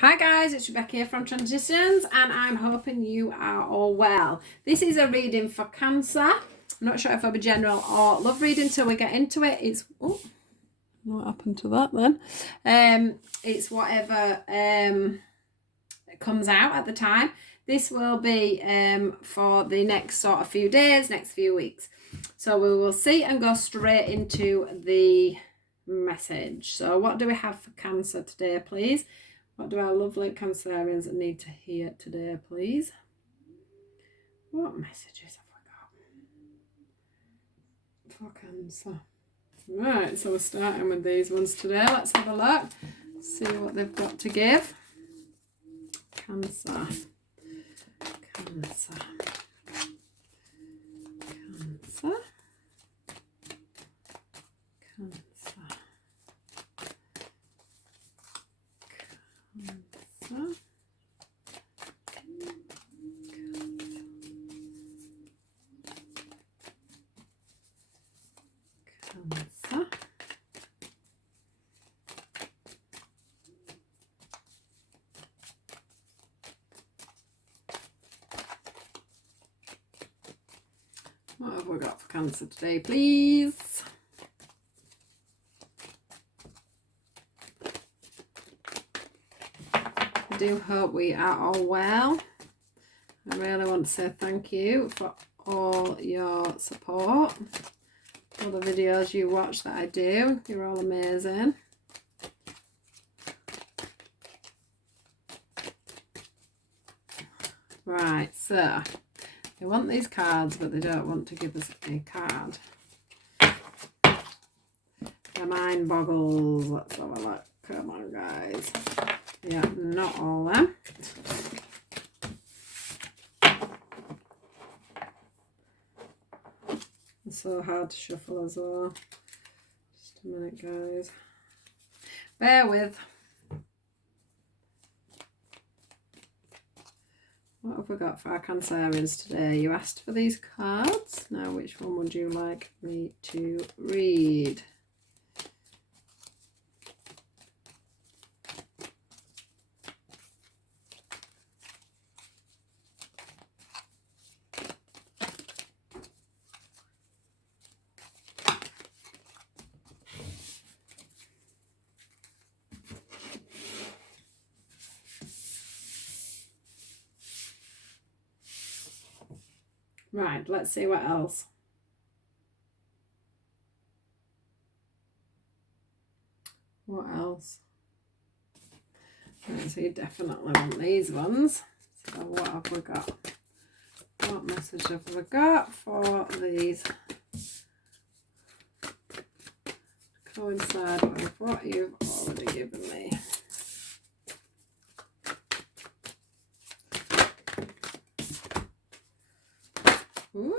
Hi guys, it's Rebecca here from Transitions and I'm hoping you are all well. This is a reading for Cancer. I'm not sure if I'll be general or love reading until we get into it. It's, oh, what happened to that then? It's whatever comes out at the time. This will be for the next sort of few days, next few weeks. So we will see and go straight into the message. So what do we have for Cancer today, please? What do our lovely Cancerians need to hear today, please? What messages have we got for Cancer? Right, so we're starting with these ones today. Let's have a look, see what they've got to give. Cancer. Cancer. Cancer. Cancer. Cancer. Cancer. What have we got for Cancer today, please? I do hope we are all well. I really want to say thank you for all your support, all the videos you watch that I do. You're all amazing. Right, so they want these cards, but they don't want to give us a card. The mind boggles. Let's have a look. Come on, guys. Yeah, not all them. It's so hard to shuffle as well. Just a minute, guys. Bear with. What have we got for our Cancerians today? You asked for these cards. Now, which one would you like me to read? Right, let's see what else. What else? Right, so you definitely want these ones. So what have we got? What message have we got for these? Coincide with what you've already given me. Ooh.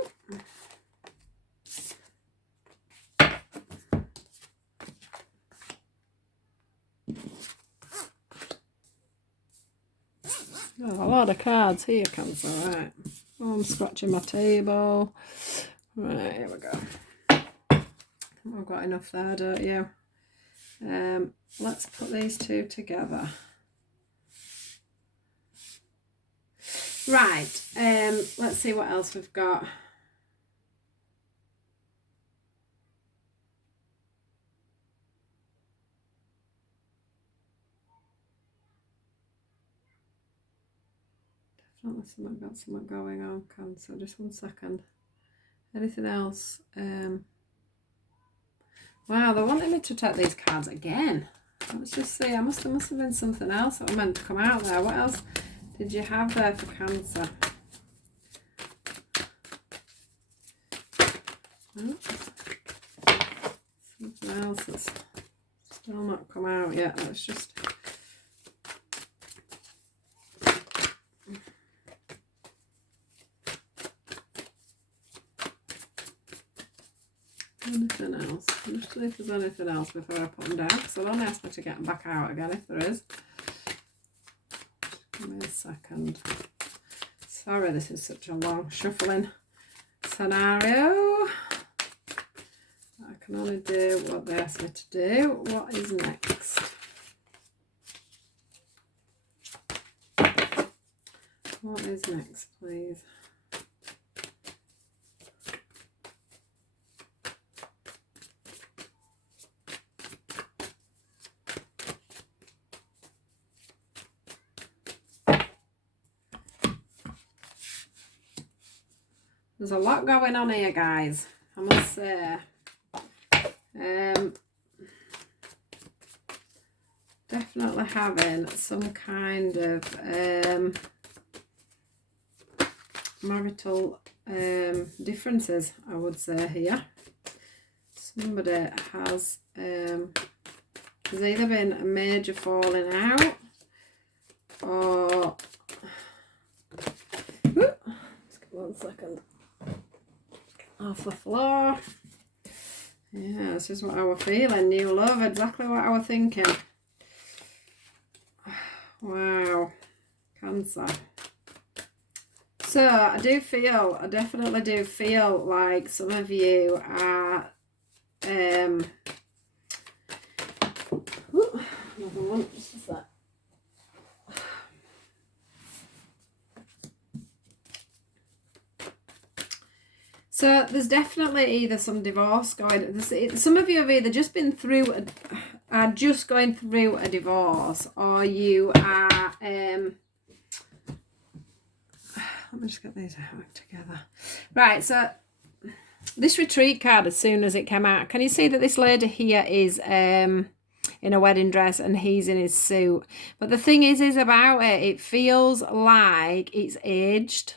Oh, a lot of cards here, Cancer. Right. Oh, I'm scratching my table. Right, here we go. I think I've got enough there, don't you? Let's put these two together. Right, let's see what else we've got. Definitely got something going on, Cancer. Just one second. Anything else? Wow, they wanted me to take these cards again. Let's just see. There must have been something else that was meant to come out there. What else did you have there for Cancer? Oh, something else that's still not come out yet. Let's just... Anything else? I'm just see if there's anything else before I put them down, because I'll only ask me to get them back out again if there is. Just give me a second. Sorry, this is such a long shuffling scenario. I can only do what they asked me to do. What is next? What is next, please? There's a lot going on here, guys, I must say. Definitely having some kind of marital differences, I would say here. Somebody has there's either been a major falling out or just give 1 second. Off the floor. Yeah, this is what I was feeling. New love, exactly what I was thinking. Wow, Cancer. So I definitely do feel like some of you are another one, just a sec. So there's definitely either some divorce going. Some of you have either just been through, are just going through a divorce, or you are. Let me just get these out together. Right. So this retreat card, as soon as it came out, can you see that this lady here is in a wedding dress and he's in his suit? But the thing is about it, it feels like it's aged.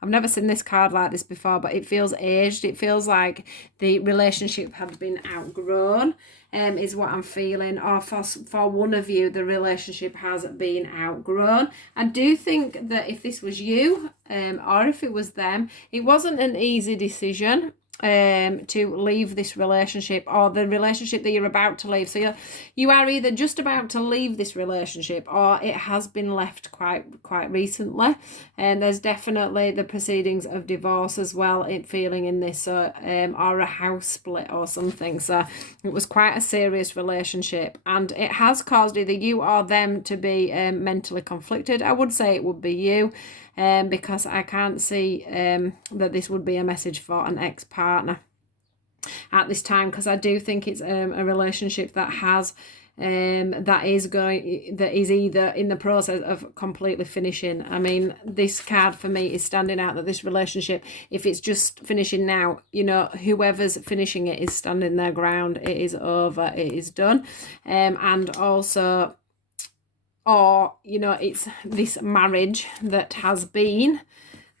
I've never seen this card like this before, but it feels aged. It feels like the relationship had been outgrown, is what I'm feeling. Or for one of you, the relationship has been outgrown. I do think that if this was you, or if it was them, it wasn't an easy decision to leave this relationship, or the relationship that you're about to leave. So you are either just about to leave this relationship, or it has been left quite recently, and there's definitely the proceedings of divorce as well, feeling in this, or a house split or something. So it was quite a serious relationship, and it has caused either you or them to be mentally conflicted. I would say it would be you, because I can't see that this would be a message for an ex-partner at this time, because I do think it's a relationship that has that is either in the process of completely finishing. I mean, this card for me is standing out that this relationship, if it's just finishing now, you know, whoever's finishing it is standing their ground. It is over, it is done. And also, or, you know, it's this marriage that has been,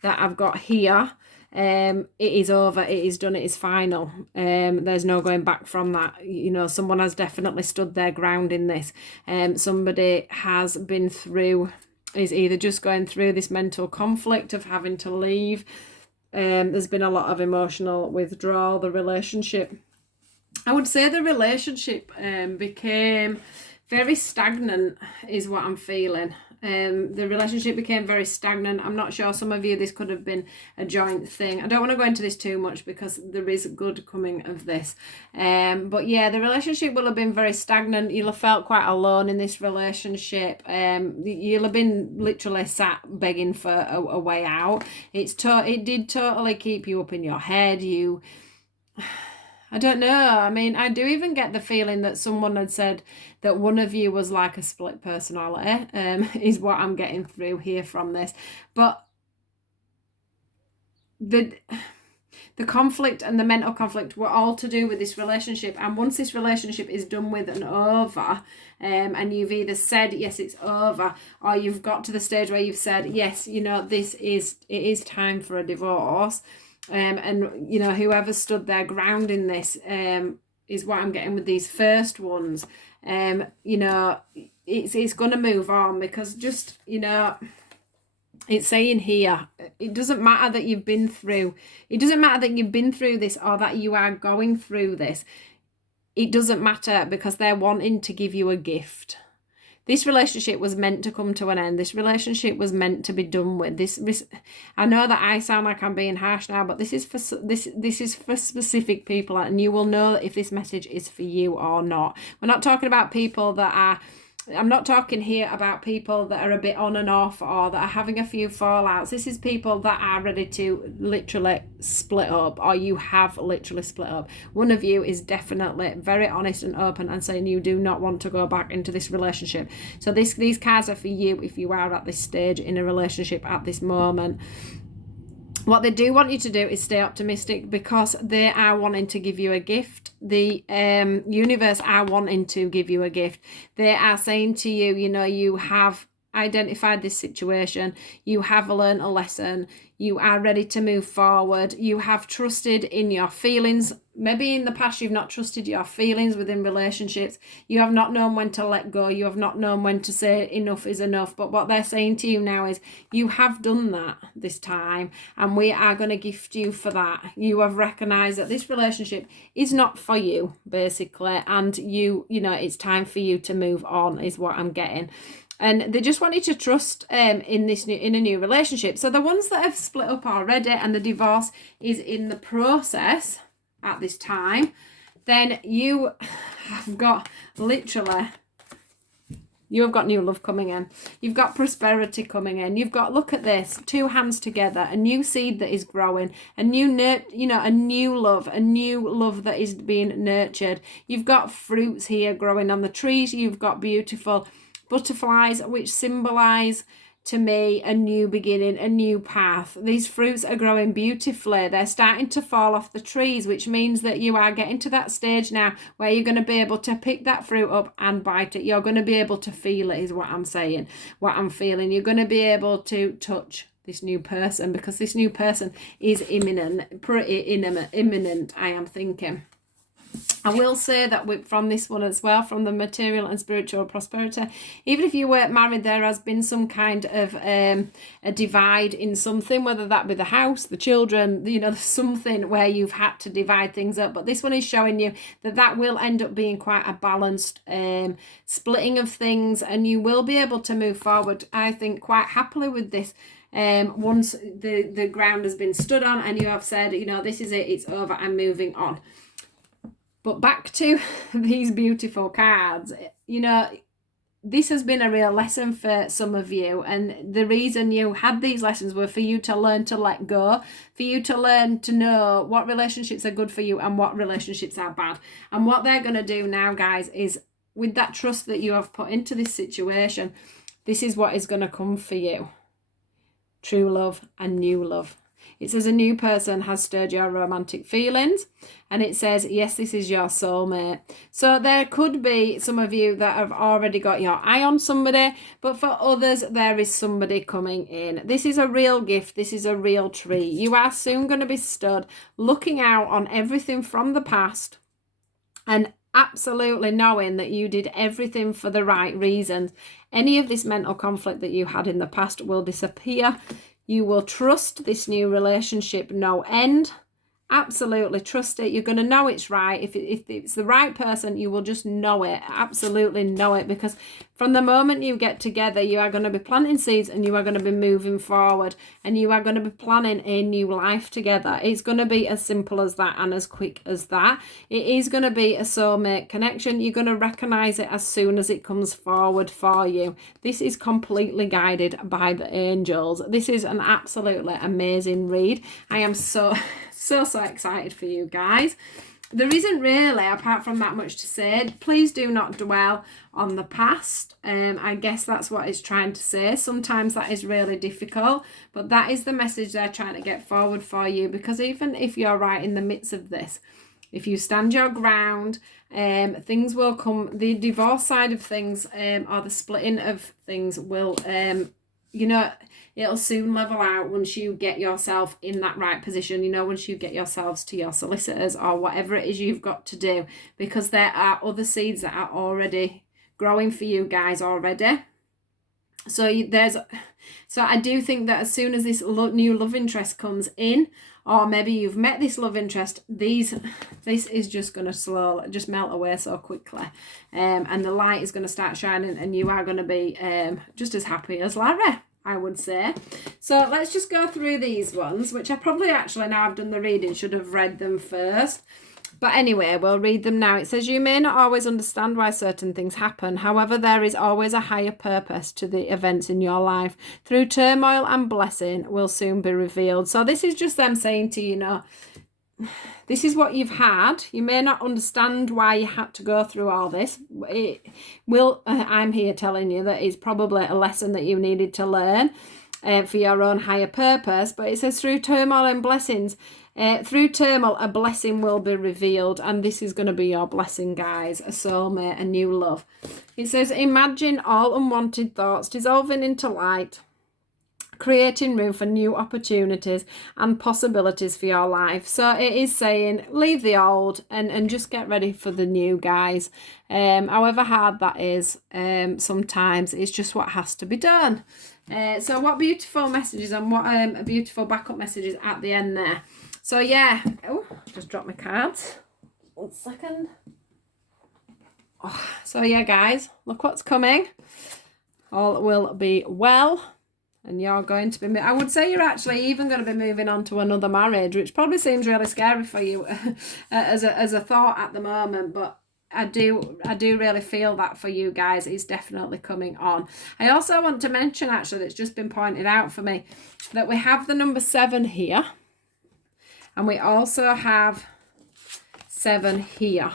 that I've got here, it is over, it is done, it is final. There's no going back from that. You know, someone has definitely stood their ground in this. Somebody has been through, is either just going through this mental conflict of having to leave. There's been a lot of emotional withdrawal. The relationship, I would say the relationship became very stagnant, is what I'm feeling. The relationship became very stagnant. I'm not sure, some of you, this could have been a joint thing. I don't want to go into this too much because there is good coming of this. But yeah, the relationship will have been very stagnant. You'll have felt quite alone in this relationship. You'll have been literally sat begging for a way out. It did totally keep you up in your head. I don't know. I mean, I do even get the feeling that someone had said that one of you was like a split personality, is what I'm getting through here from this. But the conflict and the mental conflict were all to do with this relationship. And once this relationship is done with and over, and you've either said, yes, it's over, or you've got to the stage where you've said, yes, you know, it is time for a divorce. And, you know, whoever stood their ground in this is what I'm getting with these first ones. You know, it's going to move on, because just, you know, it's saying here, it doesn't matter that you've been through. It doesn't matter that you've been through this or that you are going through this. It doesn't matter, because they're wanting to give you a gift. This relationship was meant to come to an end. This relationship was meant to be done with. I know that I sound like I'm being harsh now, but this is for specific people, and you will know if this message is for you or not. We're not talking about people that are I'm not talking here about people that are a bit on and off or that are having a few fallouts. This is people that are ready to literally split up, or you have literally split up. One of you is definitely very honest and open and saying you do not want to go back into this relationship. So these cards are for you if you are at this stage in a relationship at this moment. What they do want you to do is stay optimistic, because they are wanting to give you a gift. The universe are wanting to give you a gift. They are saying to you, you know, you have identified this situation, you have learned a lesson, you are ready to move forward, you have trusted in your feelings. Maybe in the past you've not trusted your feelings within relationships, you have not known when to let go, you have not known when to say enough is enough. But what they're saying to you now is you have done that this time, and we are going to gift you for that. You have recognized that this relationship is not for you, basically, and you know, it's time for you to move on is what I'm getting. And they just want you to trust in a new relationship. So the ones that have split up already and the divorce is in the process at this time, then you have got literally, you have got new love coming in. You've got prosperity coming in. You've got, look at this, two hands together, a new seed that is growing, a new a new love that is being nurtured. You've got fruits here growing on the trees. You've got beautiful butterflies, which symbolize to me a new beginning, a new path. These fruits are growing beautifully. They're starting to fall off the trees, which means that you are getting to that stage now where you're going to be able to pick that fruit up and bite it. You're going to be able to feel it, is what I'm saying, what I'm feeling. You're going to be able to touch this new person, because this new person is imminent, pretty imminent, I am thinking. I will say that from this one as well, from the material and spiritual prosperity, even if you weren't married, there has been some kind of a divide in something, whether that be the house, the children, you know, something where you've had to divide things up. But this one is showing you that will end up being quite a balanced splitting of things, and you will be able to move forward, I think, quite happily with this. Once the ground has been stood on and you have said, you know, this is it, it's over, I'm moving on. But back to these beautiful cards, you know, this has been a real lesson for some of you. And the reason you had these lessons were for you to learn to let go, for you to learn to know what relationships are good for you and what relationships are bad. And what they're going to do now, guys, is with that trust that you have put into this situation, this is what is going to come for you. True love and new love. It says a new person has stirred your romantic feelings, and it says, yes, this is your soulmate. So there could be some of you that have already got your eye on somebody, but for others, there is somebody coming in. This is a real gift. This is a real tree. You are soon going to be stood looking out on everything from the past and absolutely knowing that you did everything for the right reasons. Any of this mental conflict that you had in the past will disappear. You will trust this new relationship no end. Absolutely trust it. You're going to know it's right. If it's the right person, you will just know it. Absolutely know it. Because from the moment you get together, you are going to be planting seeds and you are going to be moving forward. And you are going to be planning a new life together. It's going to be as simple as that and as quick as that. It is going to be a soulmate connection. You're going to recognize it as soon as it comes forward for you. This is completely guided by the angels. This is an absolutely amazing read. I am so excited for you guys. There isn't really, apart from that, much to say. Please do not dwell on the past. I guess that's what it's trying to say. Sometimes that is really difficult, but that is the message they're trying to get forward for you, because even if you're right in the midst of this, if you stand your ground, things will come. The divorce side of things, or the splitting of things will, you know, it'll soon level out once you get yourself in that right position, you know, once you get yourselves to your solicitors or whatever it is you've got to do, because there are other seeds that are already growing for you guys already. So I do think that as soon as this new love interest comes in, or maybe you've met this love interest, this is just going to just melt away so quickly, and the light is going to start shining, and you are going to be just as happy as Larry, I would say. So let's just go through these ones, which I probably actually, now I've done the reading, should have read them first. But anyway, we'll read them now. It says, you may not always understand why certain things happen. However, there is always a higher purpose to the events in your life. Through turmoil and blessing will soon be revealed. So this is just them saying to you, you know, this is what you've had. You may not understand why you had to go through all this. It will. I'm here telling you that it's probably a lesson that you needed to learn for your own higher purpose. But it says through turmoil and blessings, through turmoil, a blessing will be revealed. And this is going to be your blessing, guys. A soulmate, a new love. It says, imagine all unwanted thoughts dissolving into light, creating room for new opportunities and possibilities for your life. So it is saying leave the old and just get ready for the new, guys. However hard that is, sometimes it's just what has to be done. So what beautiful messages and what beautiful backup messages at the end there. So yeah, oh, just dropped my cards. 1 second. Oh, so yeah, guys, look what's coming. All will be well. And you're going to be, I would say you're actually even going to be moving on to another marriage, which probably seems really scary for you as a thought at the moment. But I do really feel that for you guys, it's definitely coming on. I also want to mention, actually, that's just been pointed out for me, that we have the number 7 here. And we also have 7 here.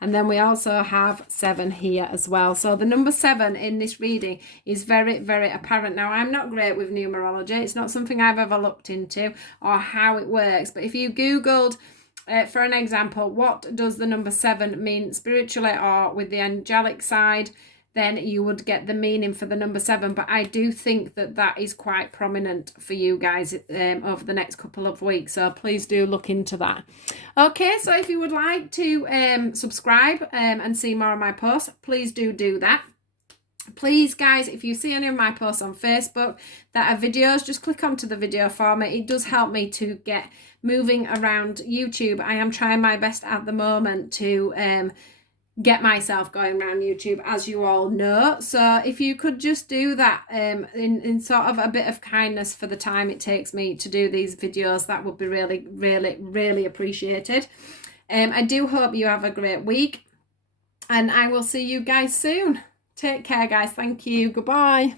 And then we also have 7 here as well. So the number 7 in this reading is very, very apparent. Now, I'm not great with numerology. It's not something I've ever looked into or how it works. But if you Googled, for an example, what does the number 7 mean spiritually or with the angelic side, then you would get the meaning for the number 7. But I do think that that is quite prominent for you guys over the next couple of weeks. So please do look into that. Okay, so if you would like to subscribe and see more of my posts, please do that. Please, guys, if you see any of my posts on Facebook that are videos, just click onto the video for me. It does help me to get moving around YouTube. I am trying my best at the moment to get myself going around YouTube, as you all know. So if you could just do that in sort of a bit of kindness for the time it takes me to do these videos, that would be really, really, really appreciated. I do hope you have a great week, and I will see you guys soon. Take care, guys. Thank you. Goodbye.